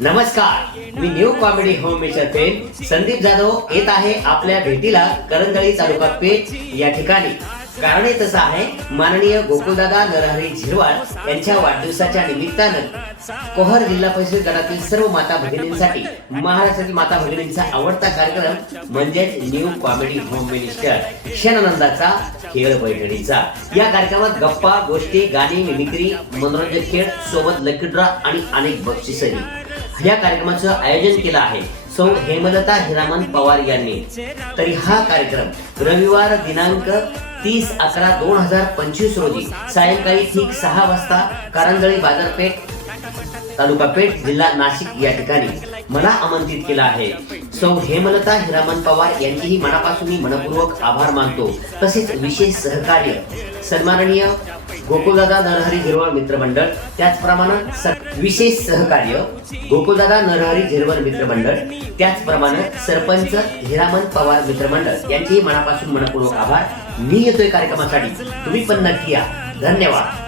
नमस्कार, मी new comedy home maker पेन संदीप जाधव येत आहे आपल्या भेटीला करंजळी तालुका पेठ या ठिकाणी। कारण हे तसं आहे, माननीय गोकुळदादा नरहरी झिरवाळ यांच्या वाढदिवसाच्या निमित्तानं कोहर जिल्हा परिषद गटातील सर्व माता भगिनींसाठी महाराष्ट्रातील माता भगिनींचा आवडता कार्यक्रम म्हणजे न्यू कॉमेडी होम मिनिस्टर क्षणानंदाचा खेळ बैठणीचा। या कार्यक्रमात गप्पा गोष्टी गाणी मिमिक्री मनोरंजन खेळ सोबत लकी ड्रॉ आणि अनेक बक्षिसे या कार्यक्रमाचं आयोजन केलं आहे सौ हेमलता हिरामन पवार यांनी। तरी हा कार्यक्रम रविवार दिनांक 30/11/2025 रोजी सायंकाळी ठीक 6 वाजता करंजळी बाजारपेठ तालुका पेठ जिल्हा नाशिक या ठिकाणी मला आमंत्रित केला आहे। सौ हेमलता हिरामन पवार यांचेही मनापासून मी मनपूर्वक आभार मानतो। तसेच विशेष सहकार्य सन्माननीय गोकुळदादा नरहरी झिरवाळ मित्र मंडळ, त्याचप्रमाणे विशेष सहकार्य गोकुळदादा नरहरी झिरवाळ मित्र मंडळ, त्याचप्रमाणे सरपंच हिरामन पवार मित्र मंडळ यांचेही मनापासून मनपूर्वक आभार। मी येतोय कार्यक्रमासाठी, तुम्ही पण नक्की या। धन्यवाद।